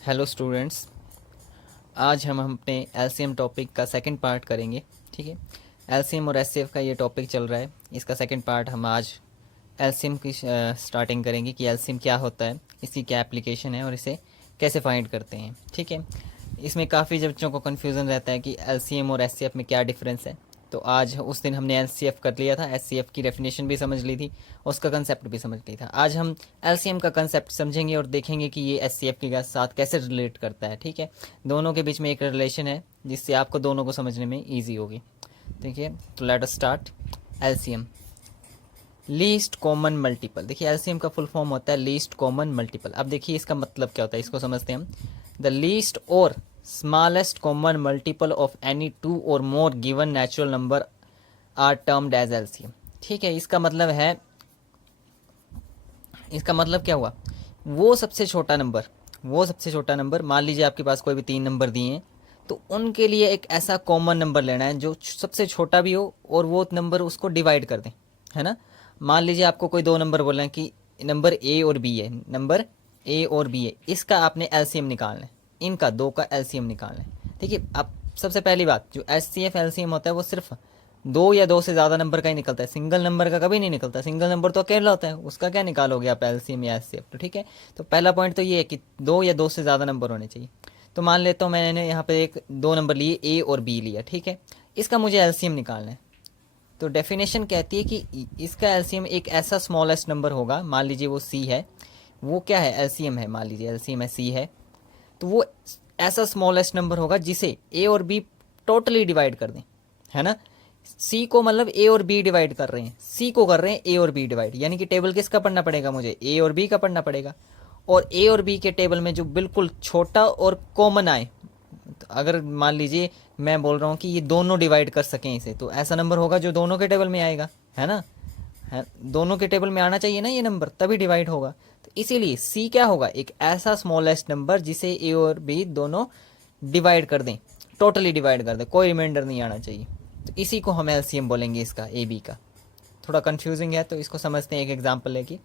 Hello students. आज हम अपने एलसीएम टॉपिक का सेकंड पार्ट करेंगे। ठीक है, एलसीएम और एचसीएफ का ये टॉपिक चल रहा है। इसका सेकंड पार्ट हम आज एलसीएम की स्टार्टिंग करेंगे कि एलसीएम क्या होता है, इसकी क्या एप्लीकेशन है और इसे कैसे फाइंड करते हैं। ठीक है, इसमें काफ़ी बच्चों को कन्फ्यूज़न रहता है कि एलसीएम और एचसीएफ में क्या डिफरेंस है। तो आज उस दिन हमने एलसीएफ कर लिया था, एचसीएफ की डेफिनेशन भी समझ ली थी, उसका कंसेप्ट भी समझ लिया था। आज हम एलसीएम का कंसेप्ट समझेंगे और देखेंगे कि ये एचसीएफ के साथ कैसे रिलेट करता है। ठीक है, दोनों के बीच में एक रिलेशन है जिससे आपको दोनों को समझने में ईजी होगी। ठीक है, तो let us start. LCM, least common multiple. देखिए एलसीएम का फुल फॉर्म होता है लीस्ट कॉमन मल्टीपल। अब देखिए इसका मतलब क्या होता है, इसको समझते हैं हम। The least or smallest common multiple of any two or more given natural number are termed as LCM. ठीक है, इसका मतलब क्या हुआ, वो सबसे छोटा नंबर मान लीजिए आपके पास कोई भी 3 नंबर दिए हैं, तो उनके लिए एक ऐसा कॉमन नंबर लेना है जो सबसे छोटा भी हो और वो नंबर उसको डिवाइड कर दें, है ना। मान लीजिए आपको कोई 2 नंबर बोल रहे हैं कि नंबर ए और बी है, इसका आपने एलसीएम निकालना है, इनका दो का एलसीएम निकालना है। ठीक है, अब सबसे पहली बात, जो एचसीएफ एलसीएम होता है वो सिर्फ दो या दो से ज़्यादा नंबर का ही निकलता है, सिंगल नंबर का कभी नहीं निकलता। सिंगल नंबर तो अकेला होता है, उसका क्या निकालोगे आप एलसीएम या एचसीएफ। तो ठीक है, तो पहला पॉइंट तो ये है कि दो या दो से ज़्यादा नंबर होने चाहिए। तो मान लेता हूँ मैंने यहाँ पे एक 2 नंबर लिए, ए और बी लिया। ठीक है, इसका मुझे एलसीएम निकालना है। तो डेफिनेशन कहती है कि इसका एलसीएम एक ऐसा स्मॉलेस्ट नंबर होगा, मान लीजिए वो सी है, वो क्या है एलसीएम है, मान लीजिए एलसीएम है सी है, तो वो ऐसा स्मॉलेस्ट नंबर होगा जिसे ए और बी टोटली डिवाइड कर दें, है ना। सी को मतलब ए और बी डिवाइड कर रहे हैं, सी को कर रहे हैं ए और बी डिवाइड, यानी कि टेबल किसका पढ़ना पड़ेगा, मुझे ए और बी का पढ़ना पड़ेगा। और ए और बी के टेबल में जो बिल्कुल छोटा और कॉमन आए, तो अगर मान लीजिए मैं बोल रहा हूँ कि ये दोनों डिवाइड कर सकें इसे, तो ऐसा नंबर होगा जो दोनों के टेबल में आएगा, है ना। है, दोनों के टेबल में आना चाहिए ना ये नंबर, तभी डिवाइड होगा। तो इसीलिए सी क्या होगा, एक ऐसा स्मॉलेस्ट नंबर जिसे ए और बी दोनों डिवाइड कर दें, टोटली डिवाइड कर दें, कोई रिमाइंडर नहीं आना चाहिए। तो इसी को हम एलसीएम बोलेंगे इसका, ए बी का। थोड़ा कंफ्यूजिंग है तो इसको समझते हैं एक एग्जांपल लेके।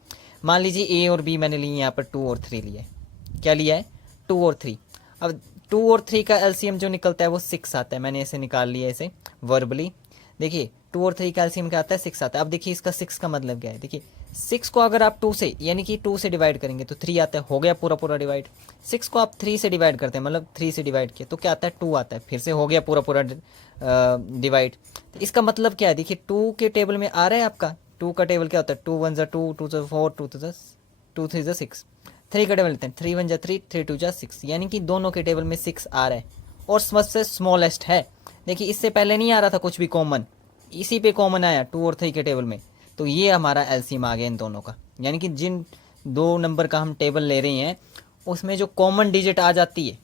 मान लीजिए ए और बी मैंने लिए यहाँ पर 2 और 3 लिया है। क्या लिया है, 2 और 3। अब 2 और 3 का एलसीएम जो निकलता है वो 6 आता है, मैंने ऐसे निकाल लिया इसे वर्बली। देखिए 2 और 3 का एलसीएम क्या आता है, 6 आता है। अब देखिए इसका 6 का मतलब क्या है, देखिए 6 को अगर आप 2 से यानी कि 2 से डिवाइड करेंगे तो 3 आता है, हो गया पूरा पूरा डिवाइड। 6 को आप 3 से डिवाइड करते हैं, मतलब 3 से डिवाइड किया तो क्या आता है, 2 आता है, फिर से हो गया पूरा पूरा डिवाइड। तो इसका मतलब क्या है, देखिए 2 के टेबल में आ रहा है आपका, 2 का टेबल क्या होता है, 2 1 2, 2 4, 2 3 6। 3 का टेबल लेते हैं, 3 1 3, 3 2 6, यानी कि दोनों के टेबल में 6 आ रहा है और सबसे स्मॉलेस्ट है। देखिए इससे पहले नहीं आ रहा था कुछ भी कॉमन, इसी पे कॉमन आया 2 और 3 के टेबल में, तो ये हमारा एलसीएम आ गया इन दोनों का। यानी कि जिन दो नंबर का हम टेबल ले रहे हैं उसमें जो कॉमन डिजिट आ जाती है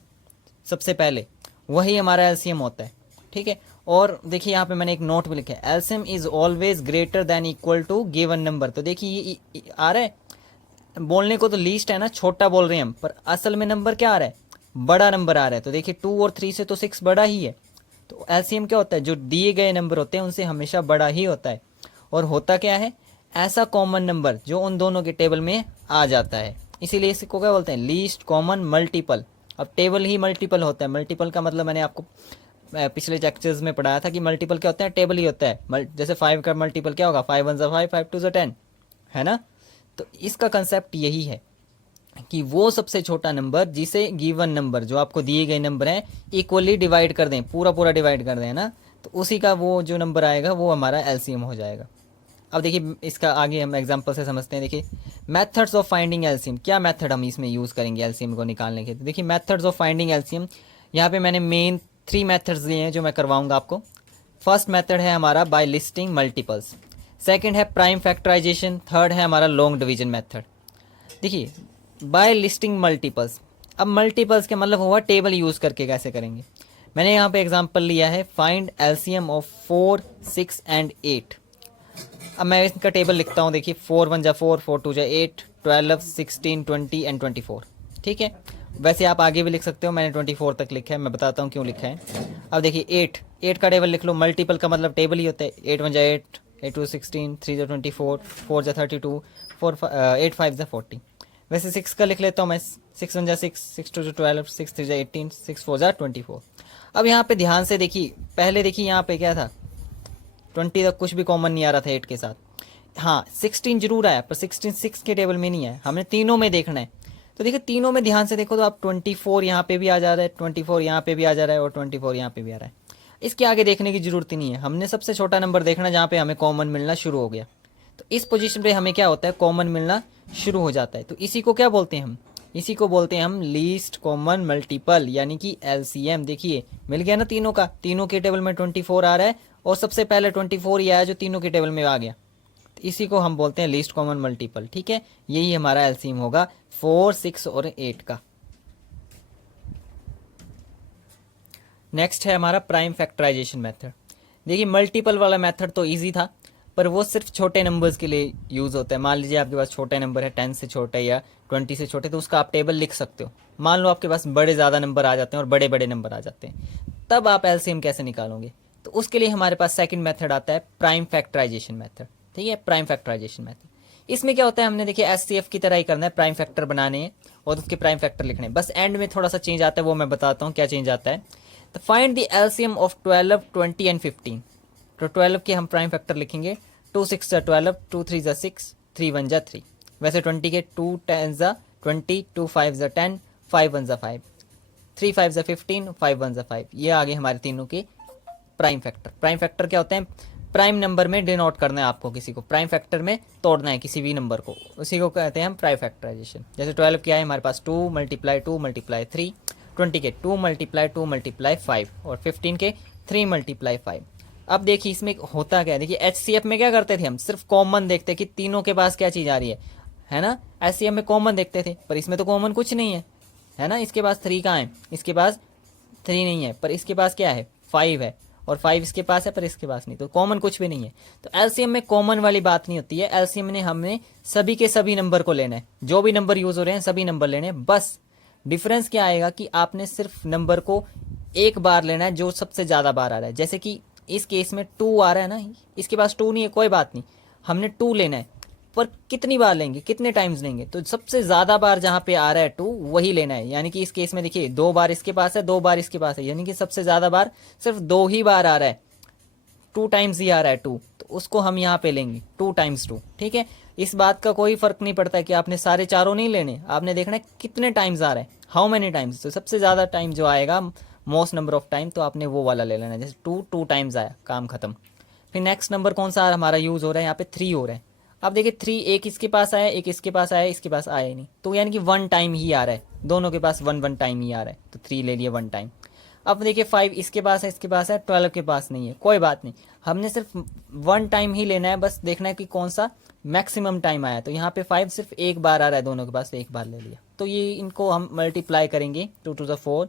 सबसे पहले, वही हमारा एलसीएम होता है। ठीक है, और देखिए यहाँ पे मैंने एक नोट भी लिखा है, LCM is always greater than equal to given number. तो देखिए ये आ रहा है, बोलने को तो लीस्ट है ना, छोटा बोल रहे हैं हम, पर असल में नंबर क्या आ रहा है, बड़ा नंबर आ रहा है। तो देखिए 2 और 3 से तो 6 बड़ा ही है। तो एलसीएम क्या होता है, जो दिए गए नंबर होते हैं उनसे हमेशा बड़ा ही होता है। और होता क्या है, ऐसा कॉमन नंबर जो उन दोनों के टेबल में आ जाता है, इसीलिए इसको क्या बोलते हैं, लीस्ट कॉमन मल्टीपल। अब टेबल ही मल्टीपल होता है, मल्टीपल का मतलब मैंने आपको पिछले लेक्चर्स में पढ़ाया था कि मल्टीपल क्या होता है, टेबल ही होता है। जैसे 5 का मल्टीपल क्या होगा, 5 1 5, 5 2 10, है ना। तो इसका कंसेप्ट यही है कि वो सबसे छोटा नंबर जिसे गिवन नंबर, जो आपको दिए गए नंबर हैं, इक्वली डिवाइड कर दें, पूरा पूरा डिवाइड कर दें ना, तो उसी का वो जो नंबर आएगा वो हमारा एलसीएम हो जाएगा। अब देखिए इसका आगे हम एग्जांपल से समझते हैं। देखिए मेथड्स ऑफ फाइंडिंग एलसीएम, क्या मेथड हम इसमें यूज़ करेंगे एलसीएम को निकालने के। तो देखिए मेथड्स ऑफ फाइंडिंग एलसीएम, यहाँ पे मैंने मेन 3 मेथड्स दिए हैं जो मैं करवाऊंगा आपको। फर्स्ट मेथड है हमारा बाय लिस्टिंग मल्टीपल्स, सेकंड है प्राइम फैक्टराइजेशन, थर्ड है हमारा लॉन्ग डिवीजन मेथड। देखिए बाय लिस्टिंग मल्टीपल्स, अब मल्टीपल्स के मतलब हुआ टेबल यूज़ करके कैसे करेंगे। मैंने यहाँ पे एग्जांपल लिया है, फाइंड एलसीएम ऑफ 4 6 एंड 8। अब मैं इसका टेबल लिखता हूँ। देखिए 4 1 जा 4, 4 2 जा 8, 12 16 20 एंड 24। ठीक है, वैसे आप आगे भी लिख सकते हो, मैंने 24 तक लिखा है, मैं बताता हूँ क्यों लिखा है। अब देखिए 8 का टेबल लिख लो, मल्टीपल का मतलब टेबल ही होता है। 8 1 जा 8, 8 2 16, 3 जा 24, 4 जा 32, 8 5 जा 40। वैसे 6 का लिख लेता हूँ मैं, 6 1 जा 6, 6 2 जा 12, 6 3 जा 18, 6 4 जा 24। अब यहाँ पे ध्यान से देखिए, पहले देखिए यहाँ पे क्या था, 20 तक कुछ भी कॉमन नहीं आ रहा था 8 के साथ। हाँ 16 जरूर आया, पर 16 6 के टेबल में नहीं है, हमने तीनों में देखना है। तो देखिए तीनों में ध्यान से देखो तो आप 24 यहाँ पे भी आ जा रहा है, 24 यहाँ पे भी आ जा रहा है, और 24 यहाँ पे भी आ रहा है। इसके आगे देखने की जरूरत ही नहीं है, हमने सबसे छोटा नंबर देखना जहाँ पे हमें कॉमन मिलना शुरू हो गया। तो इस पोजीशन पे हमें क्या होता है, कॉमन मिलना शुरू हो जाता है। तो इसी को क्या बोलते हैं हम, इसी को बोलते हैं हम लीस्ट कॉमन मल्टीपल, यानी कि एलसीएम। देखिए मिल गया ना तीनों का, तीनों के टेबल में 24 आ रहा है, और सबसे पहले 24 ही आया जो तीनों के टेबल में आ गया। तो इसी को हम बोलते हैं लीस्ट कॉमन मल्टीपल। ठीक है, यही हमारा एलसीएम होगा 4 6 और 8 का। नेक्स्ट है हमारा प्राइम फैक्टराइजेशन मेथड। देखिए मल्टीपल वाला मेथड तो इजी था, पर वो सिर्फ छोटे नंबर्स के लिए यूज़ होता है। मान लीजिए आपके पास छोटा नंबर है, 10 से छोटे या 20 से छोटे, तो उसका आप टेबल लिख सकते हो। मान लो आपके पास बड़े ज़्यादा नंबर आ जाते हैं और बड़े बड़े नंबर आ जाते हैं, तब आप एलसीएम कैसे निकालोगे? तो उसके लिए हमारे पास सेकंड मेथड आता है प्राइम फैक्टराइजेशन मेथड। ठीक है, प्राइम फैक्टराइजेशन मेथड। इसमें क्या होता है, हमने देखिए एचसीएफ की तरह ही करना है, प्राइम फैक्टर बनाने हैं और उसके प्राइम फैक्टर लिखने हैं। बस एंड में थोड़ा सा चेंज आता है, वो मैं बताता हूँ क्या चेंज आता है। तो find the LCM of 12 20 and 15। तो 12 के हम प्राइम फैक्टर लिखेंगे, 2 6 जा 12, 2 3 जा 6, 3 1 जा 3। वैसे 20 के 2 10 जा 20, 2 5 जा 10, 5 1 जा 5, 3 5 जा 15, 5 1 जा 5। ये आगे हमारे तीनों के प्राइम फैक्टर। प्राइम फैक्टर क्या होते हैं, प्राइम नंबर में डिनोट करना है आपको, किसी को प्राइम फैक्टर में तोड़ना है किसी भी नंबर को, उसी को कहते हैं हम प्राइम फैक्टराइजेशन। जैसे 12 क्या है हमारे पास, 2 मल्टीप्लाई 2 मल्टीप्लाई 3, 20 के 2 मल्टीप्लाई 2 मल्टीप्लाई 5, और 15 के 3 मल्टीप्लाई 5। अब देखिए इसमें होता क्या है, देखिए एचसीएफ में क्या करते थे हम, सिर्फ कॉमन देखते कि तीनों के पास क्या चीज़ आ रही है ना। एचसीएफ में कॉमन देखते थे, पर इसमें तो कॉमन कुछ नहीं है ना। इसके पास 3 कहाँ है, इसके पास 3 नहीं है, पर इसके पास क्या है 5 है, और 5 इसके पास है पर इसके पास नहीं, तो कॉमन कुछ भी नहीं है। तो एलसीएम में कॉमन वाली बात नहीं होती है। एलसीएम में हमने सभी के सभी नंबर को लेना है, जो भी नंबर यूज हो रहे हैं सभी नंबर लेने हैं। बस डिफरेंस क्या आएगा कि आपने सिर्फ नंबर को एक बार लेना है जो सबसे ज़्यादा बार आ रहा है। जैसे कि इस केस में 2 आ रहा है ना, इसके पास 2 नहीं है, कोई बात नहीं, हमने 2 लेना है, पर कितनी बार लेंगे, कितने टाइम्स लेंगे, तो सबसे ज़्यादा बार जहाँ पे आ रहा है 2 वही लेना है। यानी कि इस केस में देखिए 2 बार इसके पास है, 2 बार इसके पास है, यानी कि सबसे ज़्यादा बार सिर्फ 2 ही बार आ रहा है, 2 टाइम्स ही आ रहा है 2, तो उसको हम यहाँ पे लेंगे 2 टाइम्स 2। ठीक है, इस बात का कोई फर्क नहीं पड़ता है कि आपने सारे चारों नहीं लेने, आपने देखना है कितने टाइम्स आ रहा है, हाउ मैनी टाइम्स। तो सबसे ज़्यादा टाइम जो आएगा, मोस्ट नंबर ऑफ टाइम, तो आपने वो वाला ले लेना है। जैसे 2 टाइम्स आया, काम खत्म। फिर नेक्स्ट नंबर कौन सा हमारा यूज़ हो रहा है, यहाँ पे 3 हो रहा है। अब देखिए 3 एक इसके पास आया, एक इसके पास आया, इसके पास आया ही नहीं, तो यानी कि 1 टाइम ही आ रहा है, दोनों के पास 1 टाइम ही आ रहा है, तो 3 ले लिए 1 टाइम। अब देखिए 5 इसके पास है, इसके पास है, 12 के पास नहीं है, कोई बात नहीं, हमने सिर्फ 1 टाइम ही लेना है। बस देखना है कि कौन सा मैक्सिमम टाइम आया, तो यहाँ पे 5 सिर्फ एक बार आ रहा है, दोनों के पास एक बार ले लिया। तो ये इनको हम मल्टीप्लाई करेंगे, 2 2 4,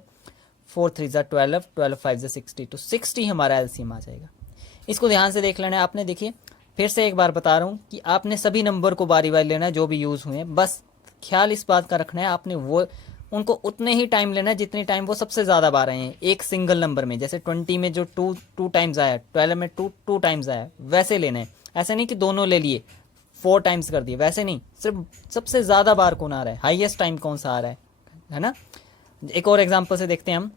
4 3 12, 12 5 60, तो 60 हमारा एलसीएम आ जाएगा। इसको ध्यान से देख लेना है आपने। देखिए फिर से एक बार बता रहा हूँ कि आपने सभी नंबर को बारी बारी लेना है जो भी यूज़ हुए हैं। बस ख्याल इस बात का रखना है, आपने वो उनको उतने ही टाइम लेना है जितने टाइम वो सबसे ज़्यादा बार आए हैं एक सिंगल नंबर में। जैसे 20 में जो 2 टाइम्स आया, 12 में 2 टाइम्स आया, वैसे लेना है। ऐसे नहीं कि दोनों ले लिए 4 टाइम्स कर दिए, वैसे नहीं, सिर्फ सबसे ज़्यादा बार कौन आ रहा है, हाईएस्ट टाइम कौन सा आ रहा है ना। एक और एग्जाम्पल से देखते हैं हम,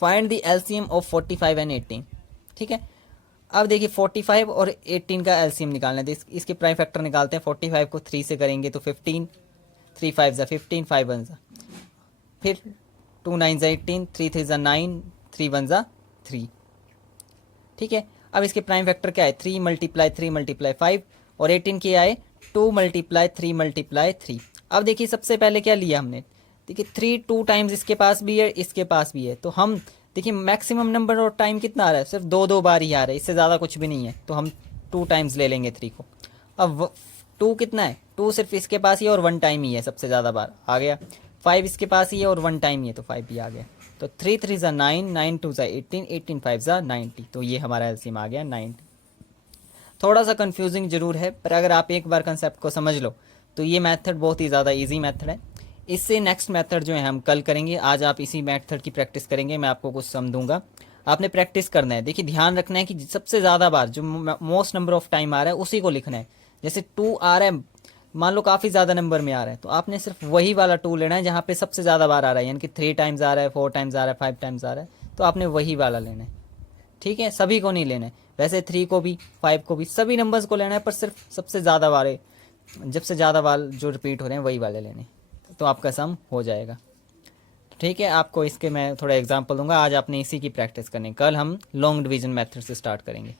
find the LCM of 45 and 18। ठीक है, अब देखिए 45 और 18 का एलसीएम निकालना है, इसके प्राइम फैक्टर निकालते हैं। 45 को 3 से करेंगे तो 15, 3 5 जा 15, 5 1 जा, फिर 2 9 जा 18, 3 3 जा 9, 3 1 जा 3। ठीक है, अब इसके प्राइम फैक्टर क्या है, 3 मल्टीप्लाई 3 मल्टीप्लाई 5, और 18 के आए 2 मल्टीप्लाई 3 मल्टीप्लाई 3। अब देखिए सबसे पहले क्या लिया हमने, देखिए 3 2 टाइम्स इसके पास भी है, इसके पास भी है, तो हम देखिए मैक्सिमम नंबर और टाइम कितना आ रहा है, सिर्फ 2 बार ही आ रहा है, इससे ज़्यादा कुछ भी नहीं है, तो हम 2 टाइम्स ले लेंगे 3 को। अब 2 कितना है, 2 सिर्फ इसके पास ही है और 1 टाइम ही है, सबसे ज़्यादा बार आ गया। 5 इसके पास ही है और 1 टाइम ही है, तो 5 भी आ गया। तो 3 3 जा 9, 9 2 जा 18, 18 5 जा 90, तो ये हमारा एलसीएम आ गया 90। थोड़ा सा कंफ्यूजिंग जरूर है, पर अगर आप एक बार कंसेप्ट को समझ लो तो ये मेथड बहुत ही ज़्यादा ईजी मेथड है। इससे नेक्स्ट मेथड जो है हम कल करेंगे, आज आप इसी मेथड की प्रैक्टिस करेंगे, मैं आपको कुछ समझूंगा, आपने प्रैक्टिस करना है। देखिए ध्यान रखना है कि सबसे ज़्यादा बार जो मोस्ट नंबर ऑफ टाइम आ रहा है उसी को लिखना है। जैसे 2 आ रहा है, मान लो काफ़ी ज़्यादा नंबर में आ रहा है, तो आपने सिर्फ वही वाला टू लेना है जहाँ पे सबसे ज़्यादा बार आ रहा है, यानी कि 3 टाइम्स आ रहा है, 4 टाइम्स आ रहा है, 5 टाइम्स आ रहा है, तो आपने वही वाला लेना है। ठीक है, सभी को नहीं लेना है, वैसे 3 को भी 5 को भी सभी नंबर्स को लेना है, पर सिर्फ सबसे ज़्यादा वाले, जब से ज़्यादा वाल जो रिपीट हो रहे हैं वही वाले लेने, तो आपका सम हो जाएगा। ठीक है, आपको इसके मैं थोड़ा एग्जांपल दूंगा। आज आपने इसी की प्रैक्टिस करनी, कल हम लॉन्ग डिवीजन मेथड से स्टार्ट करेंगे।